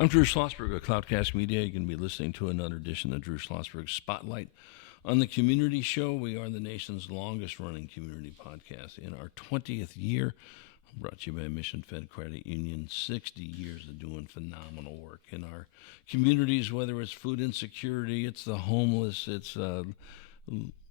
I'm Drew Schlosberg of Cloudcast Media. You can be listening to another edition of Drew Schlosberg Spotlight. On the Community Show, we are the nation's longest running community podcast. In our 20th year, brought to you by Mission Fed Credit Union, 60 years of doing phenomenal work in our communities, whether it's food insecurity, it's the homeless, it's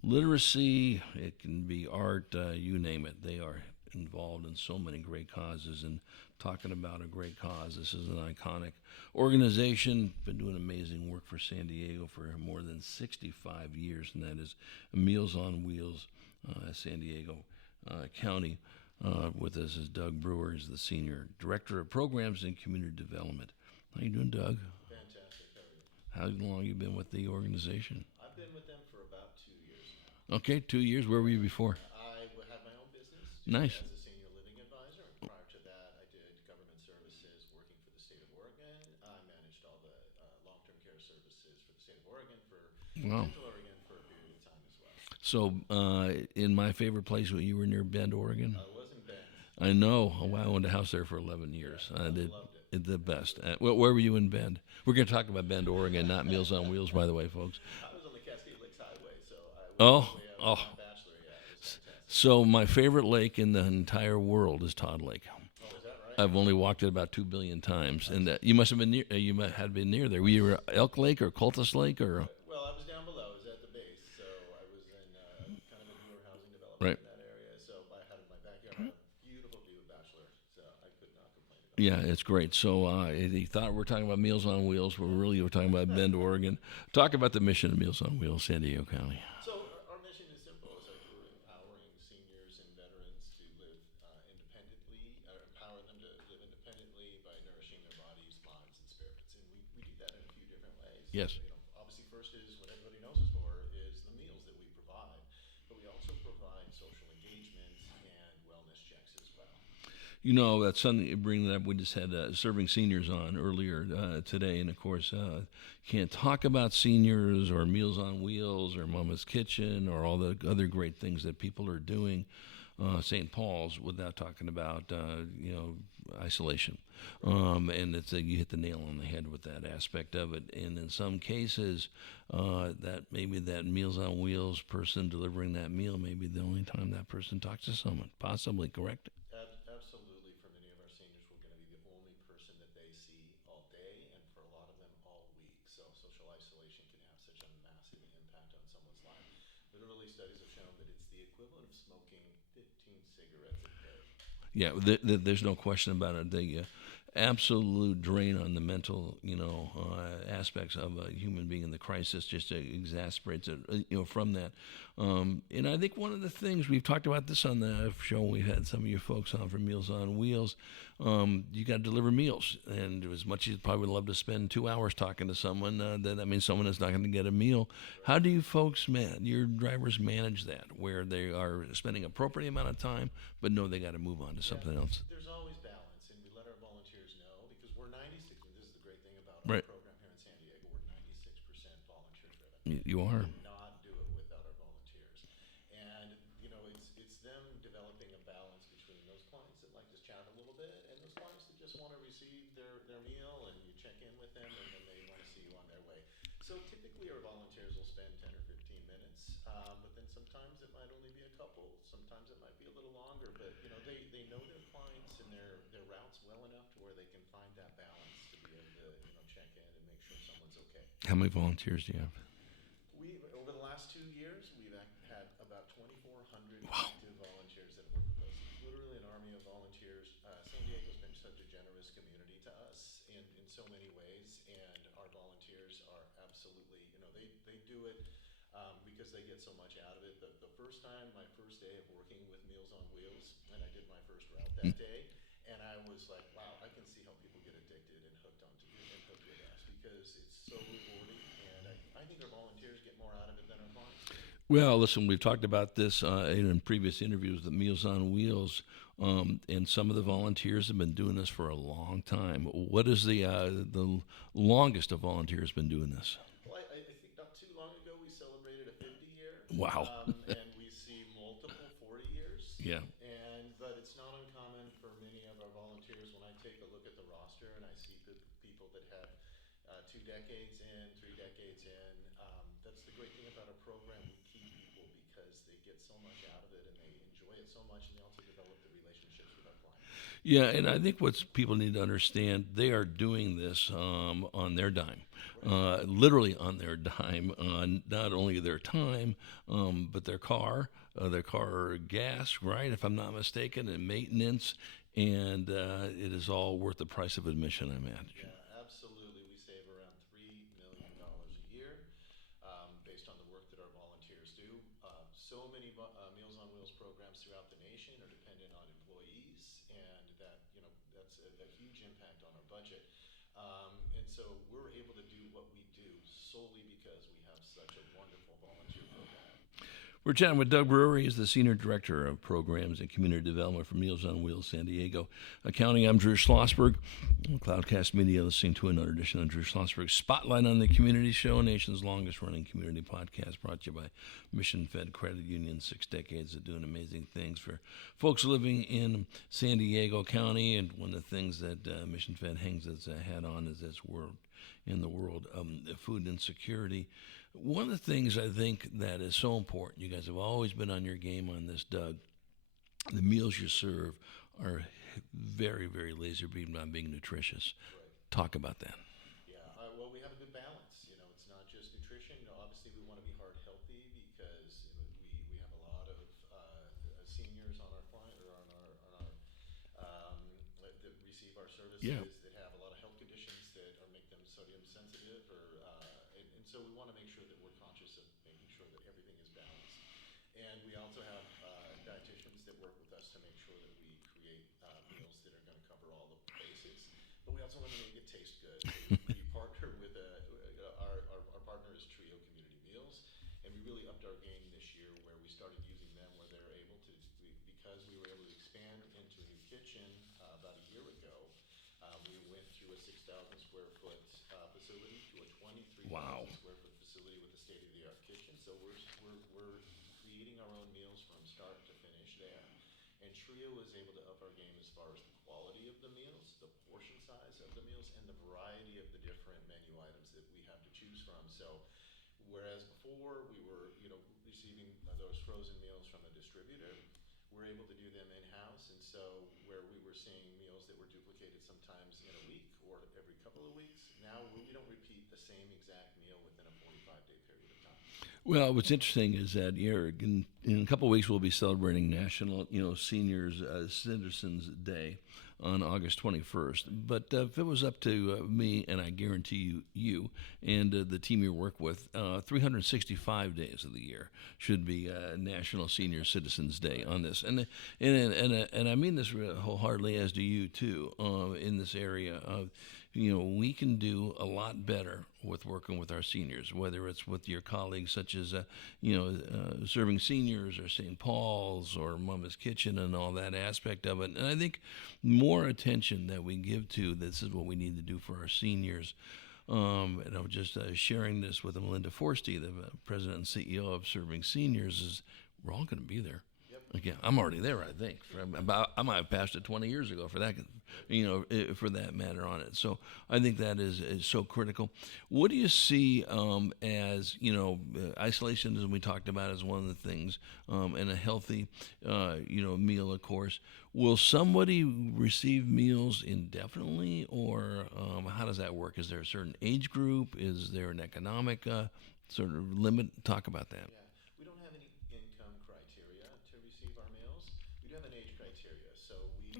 literacy, it can be art, you name it. They are involved in so many great causes. And talking about a great cause, this is an iconic organization, been doing amazing work for San Diego for more than 65 years, and that is Meals on Wheels, San Diego County. With us is Doug Breuer, is the Senior Director of Programs and Community Development. How you doing, Doug? Fantastic. How are you? How long you been with the organization? I've been with them for about 2 years now. Okay, 2 years. Where were you before? Had my own business Nice. as a senior living advisor, and prior to that, I did government services working for the state of Oregon. I managed all the long-term care services for the state of Oregon, for Wow. Central Oregon for a period of time as well. So, in my favorite place, you were near Bend, Oregon. I was in Bend. I know. Oh, I owned a house there for 11 years. I did Loved it. the best. Where were you in Bend? We're going to talk about Bend, Oregon, not Meals on Wheels, by the way, folks. I was on the Cascade Lakes Highway, so I was Oh, all the way out oh. to my bachelor. Yeah, it was fantastic. So my favorite lake in the entire world is Todd Lake. Oh, is that right? I've only walked it about 2 billion times, and you must have been near. You might have been near there. Were you Elk Lake or Cultus Lake or? Well, I was down below. I was at the base, so I was in kind of a newer housing Right. development in that area. So I had my backyard, I had a beautiful view of Bachelor, so I could not complain at all. Yeah, it's great. So he thought we're talking about Meals on Wheels, but really we're talking about Bend, Oregon. Talk about the mission of Meals on Wheels, San Diego County. So our mission is simple: is like we're empowering seniors and veterans to live independently, or empower them to live independently by nourishing their bodies, minds, and spirits. And we do that in a few different ways. Yes. Obviously, first is what everybody knows us for is the meals that we provide, but we also provide social engagement and wellness checks as well. You know, that's something you bring that up. We just had serving seniors on earlier today, and of course, can't talk about seniors or Meals on Wheels or Mama's Kitchen or all the other great things that people are doing, St. Paul's, without talking about isolation. And it's you hit the nail on the head with that aspect of it. And in some cases, that maybe that Meals on Wheels person delivering that meal may be the only time that person talks to someone, possibly, correct? Absolutely, for many of our seniors, we're going to be the only person that they see all day, and for a lot of them, all week. So social isolation can have such a massive impact on someone's life. Literally, studies have shown that it's the equivalent of smoking 15 cigarettes a day. Yeah, there's no question about it. The absolute drain on the mental, aspects of a human being in the crisis just exasperates it, from that. And I think one of the things we've talked about this on the show, we've had some of you folks on for Meals on Wheels. You got to deliver meals, and as much as you'd probably love to spend 2 hours talking to someone, that means someone is not going to get a meal. How do you folks, your drivers manage that, where they are spending appropriate amount of time, but know they got to move on to something else? There's always balance, and we let our volunteers know because we're 96. And this is the great thing about our Right. program here in San Diego. We're 96% volunteer driven. You We are. cannot do it without our volunteers, and it's them developing a balance between those clients that like to chat a little bit and those clients that just want to receive their meal, and you check in with them, and then they want to see you on their way. So typically, our volunteers will spend 10 or 15 minutes, but then sometimes it might only be a couple. Sometimes it might be a little longer, but they know their clients and their routes well enough to where they can find that balance to be able to check in and make sure someone's okay. How many volunteers do you have? We over the last 2 years we've had about 2,400 Wow. active volunteers that have worked with us. It's literally an army of volunteers. San Diego's been such a generous community to us in so many ways, and our volunteers are absolutely they do it because they get so much out of it. The first time, my first day of working with Meals on Wheels, and I did my first route that day, and I was like, wow, I can see how people get addicted and hooked with us because it's so rewarding, and I think our volunteers get more out of it than our clients do. Well, listen, we've talked about this in previous interviews, the Meals on Wheels, and some of the volunteers have been doing this for a long time. What is the longest a volunteer has been doing this? Well, I think not too long ago we celebrated a 50-year. Wow. And we see multiple 40 years. Yeah. But it's not uncommon for many of our volunteers when I take a look at the roster and I see people people that have 2 decades in, 3 decades in. That's the great thing about our program. We keep people because they get so much out of it and they enjoy it so much, and they also develop the relationships with our clients. Yeah, and I think what people need to understand, they are doing this on their dime, literally on their dime, on not only their time, but their car gas, right? If I'm not mistaken, and maintenance, and it is all worth the price of admission, I imagine. Yeah, absolutely. We save around $3 million a year based on the work that our volunteers do. So many Meals on Wheels programs throughout the nation are dependent on employees, and that's a huge impact on our budget. And so we're able to do what we do solely because we have such a wonderful volunteer program. We're chatting with Doug Breuer. He's the Senior Director of Programs and Community Development for Meals on Wheels San Diego County. I'm Drew Schlosberg, Cloudcast Media, listening to another edition of Drew Schlosberg Spotlight on the Community Show, nation's longest-running community podcast, brought to you by Mission-Fed Credit Union, 6 decades of doing amazing things for folks living in San Diego County. And one of the things that Mission-Fed hangs its hat on is its world in the world of food insecurity. One of the things I think that is so important, you guys have always been on your game on this, Doug. The meals you serve are very, very laser beamed on being nutritious. Right. Talk about that. Yeah, well, we have a good balance. It's not just nutrition. Obviously, we want to be heart healthy because we have a lot of seniors on our client or that receive our services Yeah. that have a lot of health conditions that make them sodium sensitive, and so we want to make sure that we're conscious of making sure that everything is balanced. And we also have dietitians that work with us to make sure that we create meals that are going to cover all the bases. But we also want to make it taste good. So we partner with our partner is Trio Community Meals, and we really upped our game this year where we started using them where they're able to because we were able to expand into a new kitchen about a year ago. We went through a 6,000 square foot facility to a 23,000 Wow. square foot facility with a state of the art kitchen. So we're creating our own meals from start to finish there. And Trio is able to up our game as far as the quality of the meals, the portion size of the meals, and the variety of the different menu items that we have to choose from. So whereas before we were, receiving those frozen meals from a distributor, we're able to do them in-house. And so where we were seeing meals that were duplicated sometimes in a week or every couple of weeks, now we don't repeat the same exact meal within a 45-day period of time. Well, what's interesting is that in a couple of weeks we'll be celebrating National, Seniors Citizens Day on August 21st. But if it was up to me, and I guarantee you and the team you work with, 365 days of the year should be National Senior Citizens Day on this. And I mean this wholeheartedly, as do you too, in this area. We can do a lot better with working with our seniors, whether it's with your colleagues such as, Serving Seniors or St. Paul's or Mama's Kitchen and all that aspect of it. And I think more attention that we give to this is what we need to do for our seniors. And I was just sharing this with Melinda Forsty, the president and CEO of Serving Seniors, is we're all going to be there. Yep. Again, I'm already there, I think. I might have passed it 20 years ago for that, for that matter on it. So I think that is so critical. What do you see as, isolation, as we talked about, is one of the things, and a healthy, meal, of course. Will somebody receive meals indefinitely, or how does that work? Is there a certain age group? Is there an economic sort of limit? Talk about that. Yeah, we don't have any income criteria to receive our meals. We do have an age criteria. So a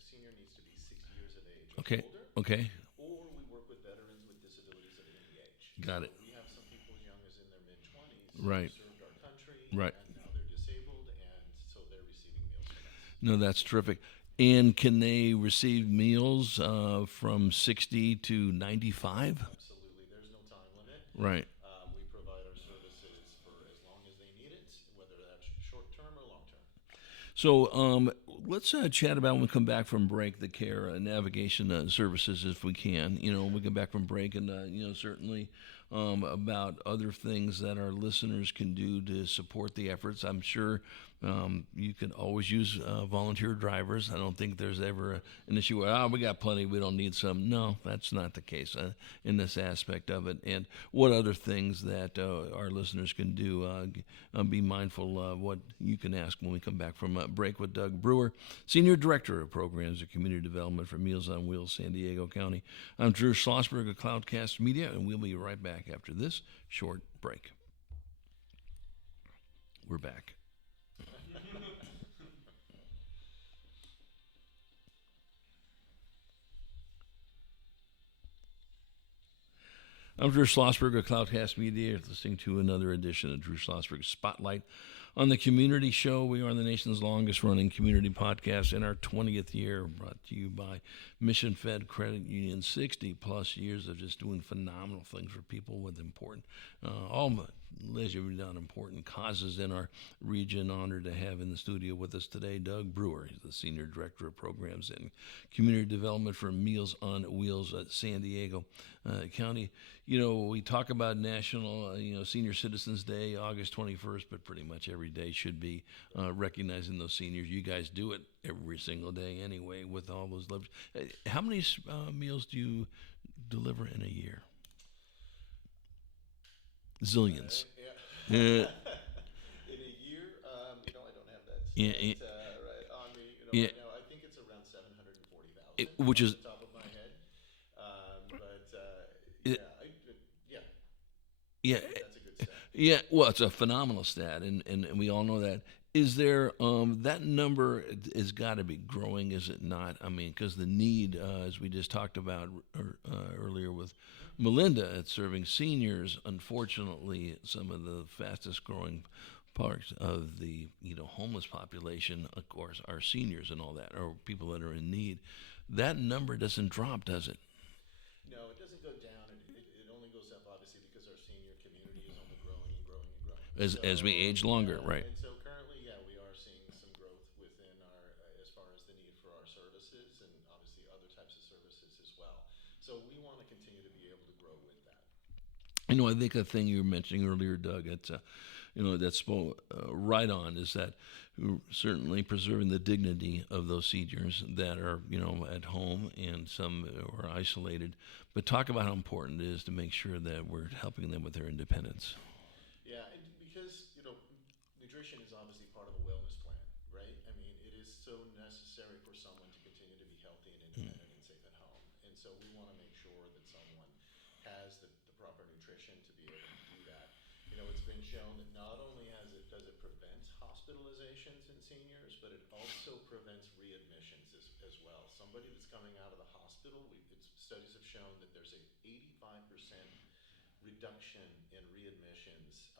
senior needs to be 60 years of age or Okay. older. Okay. Or we work with veterans with disabilities of any age. Got it. So we have some people as young as in their mid-20s Right. who served our country, Right. and now they're disabled, and so they're receiving meals from us. No, that's terrific. And can they receive meals from 60 to 95? Absolutely. There's no time limit. Right. We provide our services for as long as they need it, whether that's short-term or long-term. So let's chat about when we come back from break, the care navigation services, if we can. When we come back from break, and certainly about other things that our listeners can do to support the efforts. I'm sure you can always use volunteer drivers. I don't think there's ever an issue where, we got plenty, we don't need some. No, that's not the case in this aspect of it. And what other things that our listeners can do, be mindful of what you can ask when we come back from break with Doug Breuer, Senior Director of Programs and Community Development for Meals on Wheels, San Diego County. I'm Drew Schlosberg of Cloudcast Media, and we'll be right back after this short break. We're back. I'm Drew Schlosberg of Cloudcast Media. You're listening to another edition of Drew Schlosberg's Spotlight on the Community Show. We are the nation's longest running community podcast in our 20th year, brought to you by Mission Fed Credit Union. 60 plus years of just doing phenomenal things for people with important, all leisure done important causes in our region. Honored to have in the studio with us today Doug Breuer. He's the Senior Director of Programs and Community Development for Meals on Wheels at San Diego County. We talk about National, Senior Citizens Day, August 21st, but pretty much every day should be recognizing those seniors. You guys do it every single day anyway with all those levels. How many meals do you deliver in a year? Zillions. Yeah. Yeah. In a year, I don't have that Yeah, stat right on me. yeah, Right now, I think it's around 740,000 which off is the top of my head. But it, yeah, yeah, that's a good stat. yeah. Well, it's a phenomenal stat, and we all know that. Is there that number has got to be growing? Is it not? I mean, because the need, as we just talked about earlier with Melinda, at serving seniors. Unfortunately, some of the fastest growing parts of the homeless population, of course, are seniors and all that, or people that are in need. That number doesn't drop, does it? No, it doesn't go down. It only goes up, obviously, because our senior community is only growing and growing and growing. As we age longer, right? And so currently, yeah, we are seeing some growth within our, as far as the need for our services and obviously other types of services as well. So we want to continue to be able to grow with that. I think a thing you were mentioning earlier, Doug, that's right on, is that certainly preserving the dignity of those seniors that are, at home and some are isolated. But talk about how important it is to make sure that we're helping them with their independence. Yeah, and because nutrition is obviously part of a wellness plan, right? I mean, it is so necessary for someone to continue to be healthy and independent and safe at home. And so we want to make sure that someone has the proper nutrition to be able to do that. It's been shown that not only does it prevent hospitalizations in seniors, but it also prevents readmissions as well. Somebody that's coming out of the hospital, studies have shown that there's a 85% reduction in readmissions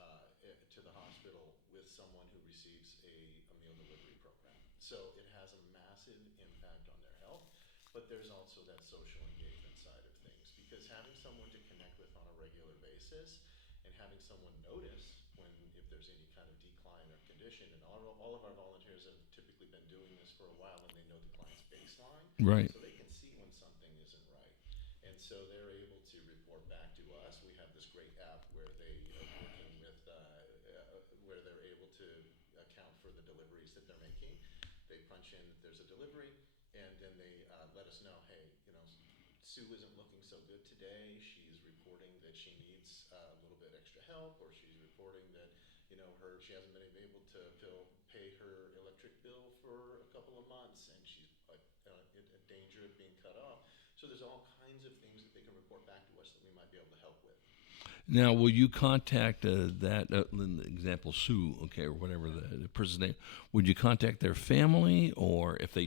to the hospital with someone who receives a meal delivery program. So it has a massive impact on their health, but there's also that social engagement side of things, because having someone to connect with on a regular basis and having someone notice if there's any kind of decline or condition, and all of our volunteers have typically been doing this for a while, and they know the client's baseline, Right. so they can see when something isn't right. And so they're able to report back to us. We have this great app where they are working with, where they're able to account for the deliveries that they're making. They punch in that there's a delivery, and then they let us know, hey, Sue isn't looking so good today. She's reporting that she needs a little bit extra help, or she's reporting that she hasn't been able to pay her electric bill for a couple of months, and she's in danger of being cut off. So there's all kinds of things that they can report back to us that we might be able to help with. Now, will you contact example, Sue, okay, or whatever the person's name? Would you contact their family, or if they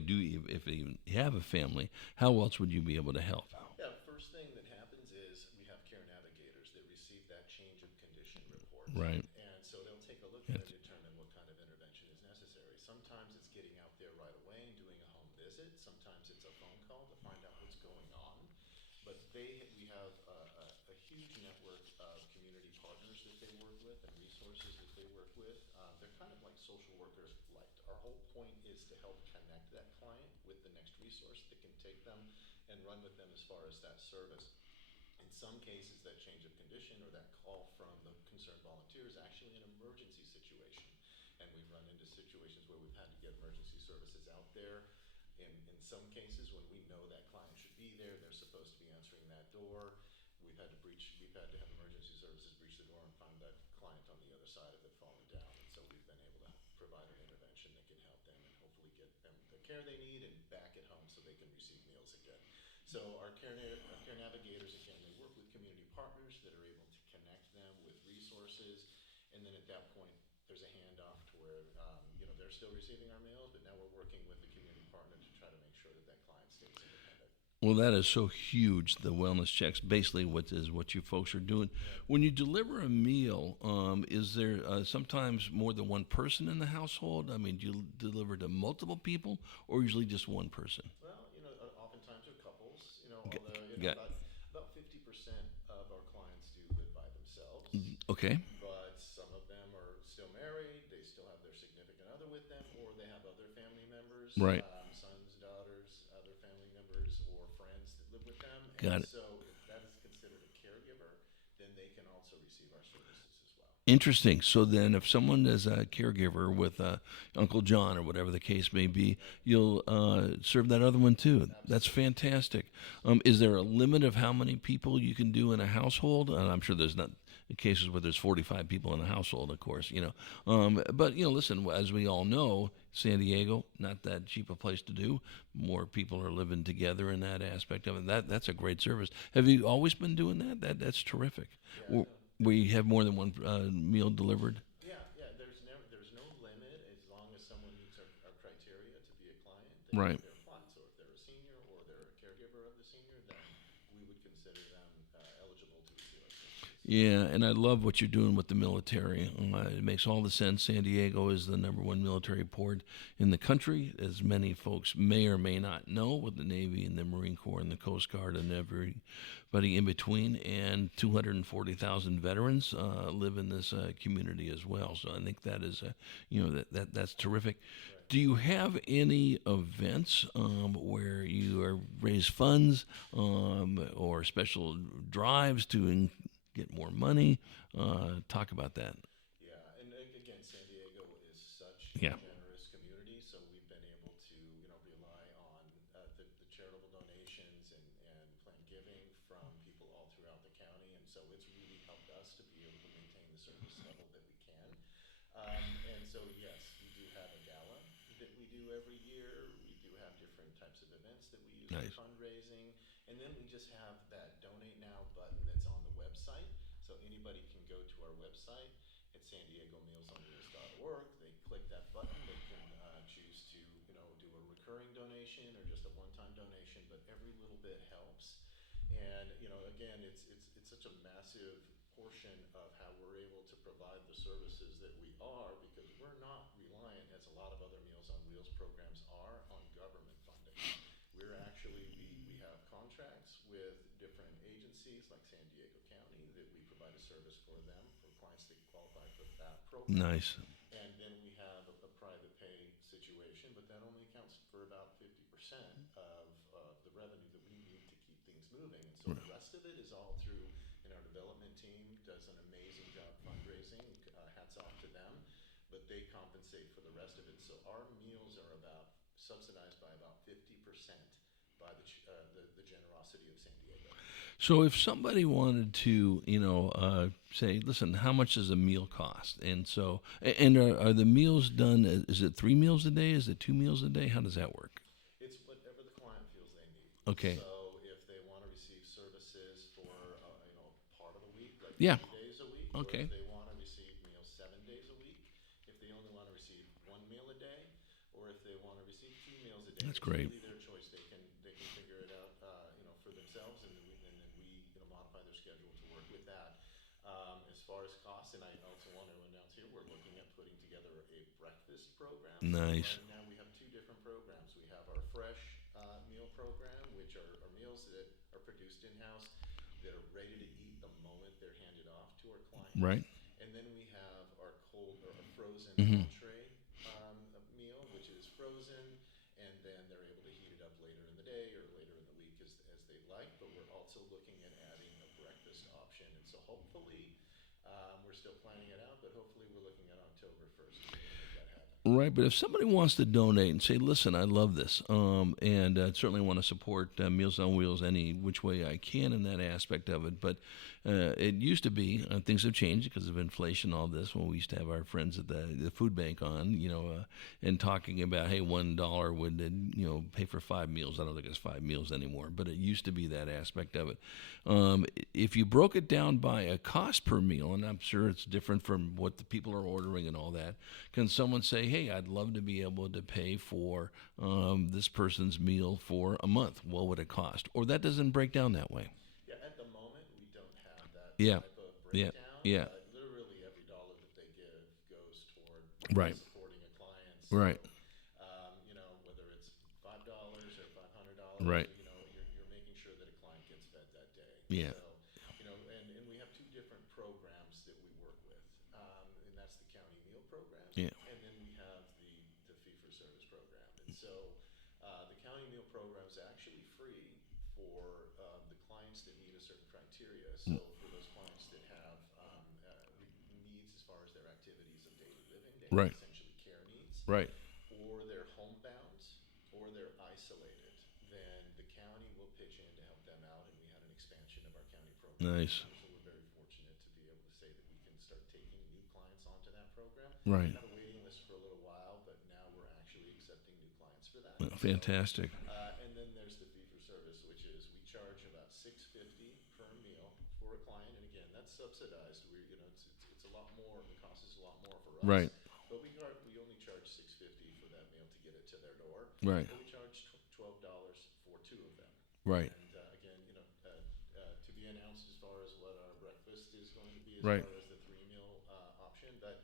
have a family, how else would you be able to help? Yeah, first thing that happens is we have care navigators that receive that change of condition report. Right. And so they'll take a look at it and determine what kind of intervention is necessary. Sometimes it's getting out there right away and doing a home visit. Sometimes it's a phone call to find out what's going on. But we have a huge network of community partners that they work with and resources that they work with. They're kind of like social workers light. Our whole point is to help connect that client with the next resource that can take them and run with them as far as that service. And some cases, that change of condition or that call from the concerned volunteer is actually an emergency situation. And we've run into situations where we've had to get emergency services out there. In some cases, when we know that client should be there, they're supposed to be answering that door. We've had to have emergency services breach the door and find that client on the other side of it fallen down. And so we've been able to provide an intervention that can help them and hopefully get them the care they need and back at home so they can receive meals again. So our care navigators, again, they work with community partners that are able to connect them with resources. And then at that point, there's a handoff to where, they're still receiving our meals, but now we're working with the community partner to try to make sure that that client stays independent. Well, that is so huge. The wellness checks, basically, what you folks are doing. When you deliver a meal, is there sometimes more than one person in the household? I mean, do you deliver to multiple people, or usually just one person? Well, oftentimes they're couples, G- although, Got about 50% of our clients do live by themselves. okay, But some of them are still married, they still have their significant other with them, or they have other family members, right, sons, daughters, other family members, or friends that live with them. And got it. so if that is considered a caregiver, then they can also receive our services as well. Interesting. So then, if someone is a caregiver with Uncle John or whatever the case may be, you'll serve that other one too. That's Absolutely. fantastic. Is there a limit of how many people you can do in a household? And I'm sure there's not cases where there's 45 people in a household, of course. But listen, as we all know, San Diego, not that cheap a place to do. More people are living together in that aspect of it. That's a great service. Have you always been doing that? That's terrific. Yeah, W- no, We have more than one meal delivered. yeah. There's no limit as long as someone meets our criteria to be a client. Right. They're fine. So if they're a senior or they're a caregiver of the senior, then we would consider them eligible to receive our services. Yeah, and I love what you're doing with the military. It makes all the sense. San Diego is the number one military port in the country, as many folks may or may not know, with the Navy and the Marine Corps and the Coast Guard and everybody in between. And 240,000 veterans live in this community as well. So I think that is, that's terrific. Right. Do you have any events where you raise funds or special drives to get more money? Talk about that. Yeah, and again, San Diego is such a Yeah, generous community, so we've been able to, rely on the charitable donations and planned giving from people all throughout the county, and so it's really helped us to be able to maintain the service level that we can. And so, yes, we do have a gala that we do every year. We do have different types of events that we use for nice. fundraising, and then we just have that donate now button that's on the website. So anybody can go to our website at san-diego-meals-on-wheels.org. They click that button. They can choose to, do a recurring donation or just a one-time donation, but every little bit helps. And again, it's such a massive portion of how we're able to provide the services that we are because we're not reliant, as a lot of other Meals on Wheels programs are, on government funding. We have contracts with different agencies like San Diego County that we provide a service for them for clients that qualify for that program. Nice. And then we have a private pay situation, but that only accounts for about 50% of the revenue that we need to keep things moving. And so the rest of it is all through, and our development team does an amazing job fundraising. Hats off to them, but they compensate for the rest of it. So our meals are about subsidized by about 50% by the generosity of San Diego. So if somebody wanted to, say, listen, how much does a meal cost? And so, and are the meals done? Is it 3 meals a day? Is it 2 meals a day? How does that work? It's whatever the client feels they need. Okay. So if they want to receive services for part of the week, like Yeah. 3 days a week, or Okay. if they want to receive meals 7 days a week, if they only want to receive one meal a day, or if they want to receive 2 meals a day, That's it's great. really their choice. They can figure it out, for themselves, and then we modify their schedule to work with that. As far as costs, and I also want to announce here, we're looking at putting together a breakfast program. So Nice. right now we have two different programs. We have our fresh meal program, which are meals that are produced in-house that are ready to eat the moment they're handed off to our clients. Right. And then we have our cold or our frozen Hmm. entree meal, which is frozen, and then they're able to heat it up later in the day or later in the week as they'd like. But we're also looking at adding a cheapest option. And so hopefully, we're still planning it out, but hopefully we're looking at October 1st to be able to make that happen. Right, but if somebody wants to donate and say, "Listen, I love this, and certainly want to support Meals on Wheels any which way I can in that aspect of it," but it used to be things have changed because of inflation, all this. When we used to have our friends at the food bank on, and talking about, hey, $1 would pay for 5 meals. I don't think it's 5 meals anymore, but it used to be that aspect of it. If you broke it down by a cost per meal, and I'm sure it's different from what the people are ordering and all that, can someone say, hey, I'd love to be able to pay for this person's meal for a month? What would it cost? Or that doesn't break down that way. Yeah, at the moment, we don't have that Yeah, type of yeah, breakdown, yeah. but literally every dollar that they give goes toward Right, supporting a client. So, right, whether it's $5 or $500, right. you're making sure that a client gets fed that day. Yeah, So, and we have two different programs that we work with, and that's the county meal program, yeah, and then we have the fee for service program. And so, the county meal program is actually free for the clients that meet a certain criteria. So for those clients that have needs as far as their activities of daily living, they have right, essentially care needs, right. or they're homebound, or they're isolated, then the county will pitch in to help them out. And we had an expansion of our county program this Nice. year, so we're very fortunate to be able to say that we can start taking new clients onto that program. Right. We had a waiting list for a little while, but now we're actually accepting new clients for that. Well, So, fantastic. and then there's the fee for service, which is we charge about $6.50 per meal for a client, and again, that's subsidized. It's a lot more. The cost is a lot more for us, Right, but we only charge $6.50 for that meal to get it to their door. right, But we charge $12 for two of them. right, And again, to be announced as far as what our breakfast is going to be, as right. far as the 3 meal option. But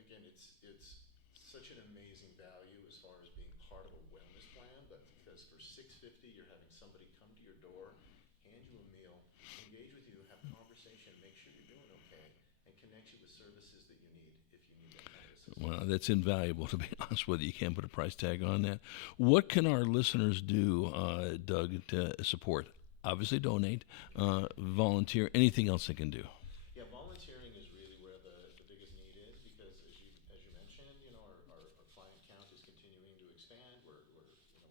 again, it's such an amazing value as far as being part of a wellness plan. But because for $6.50, you're having somebody come to your door, hand you a meal, engage with you, have conversation, make sure you're doing okay, and connect you with services that you need if you need that kind of assistance. Well, that's invaluable, to be honest with you. You can't put a price tag on that. What can our listeners do, Doug, to support? Obviously, donate, volunteer, anything else they can do. Yeah, volunteering is really where the biggest need is because as you mentioned, our client count is continuing to expand. We're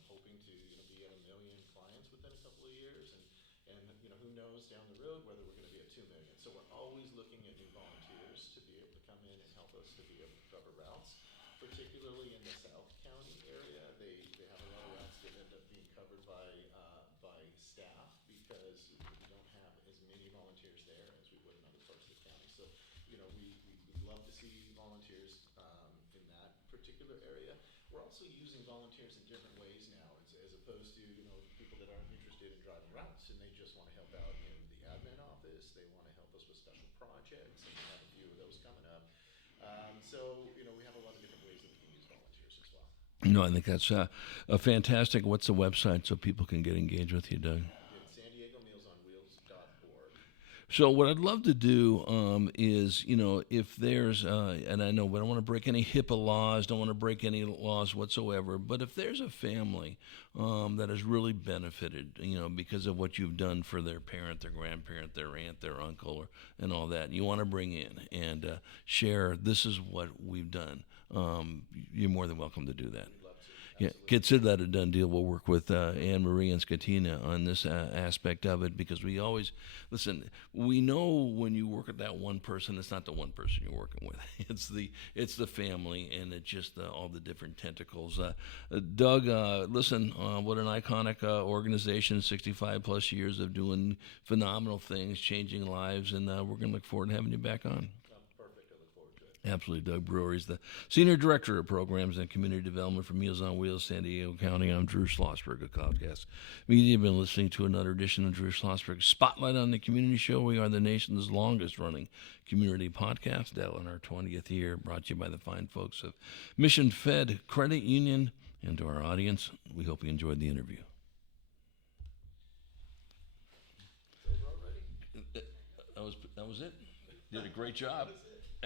hoping to be at 1 million clients within a couple of years, and who knows down the road whether we're going to be at 2 million. So we're always looking at new volunteers to be able to come in and help us to be able to cover routes, particularly in the South County area. They have a lot of routes that end up being covered by staff because we don't have as many volunteers there as we would in other parts of the county. So, we'd love to see volunteers in that particular area. We're also using volunteers in different ways now, as opposed to people that aren't interested in driving routes and they just want to help out in the admin office. They want to help us with special projects, and we have a few of those coming up. So, we have a lot of different ways that we can use volunteers as well. No, I think that's a fantastic. What's the website so people can get engaged with you, Doug? It's SanDiegoMealsOnWheels.org. So what I'd love to do is, if there's, and I know, but I don't want to break any HIPAA laws, don't want to break any laws whatsoever. But if there's a family that has really benefited, because of what you've done for their parent, their grandparent, their aunt, their uncle, and all that, you want to bring in and share, this is what we've done. You're more than welcome to do that. We'd love to. Yeah, Absolutely. consider that a done deal. We'll work with Anne Marie and Scatina on this aspect of it because we always listen. We know when you work with that one person, it's not the one person you're working with. It's the family, and it's just all the different tentacles. Doug, listen, what an iconic organization! 65 plus years of doing phenomenal things, changing lives, and we're going to look forward to having you back on. Perfect. I look forward to it. Absolutely. Doug Breuer is the Senior Director of Programs and Community Development for Meals on Wheels, San Diego County. I'm Drew Schlosberg of Cloudcast Media. You've been listening to another edition of Drew Schlosberg Spotlight on the Community Show. We are the nation's longest running community podcast, now in our 20th year, brought to you by the fine folks of Mission Fed Credit Union. And to our audience, we hope you enjoyed the interview. It's over already? That was it. Did a great job.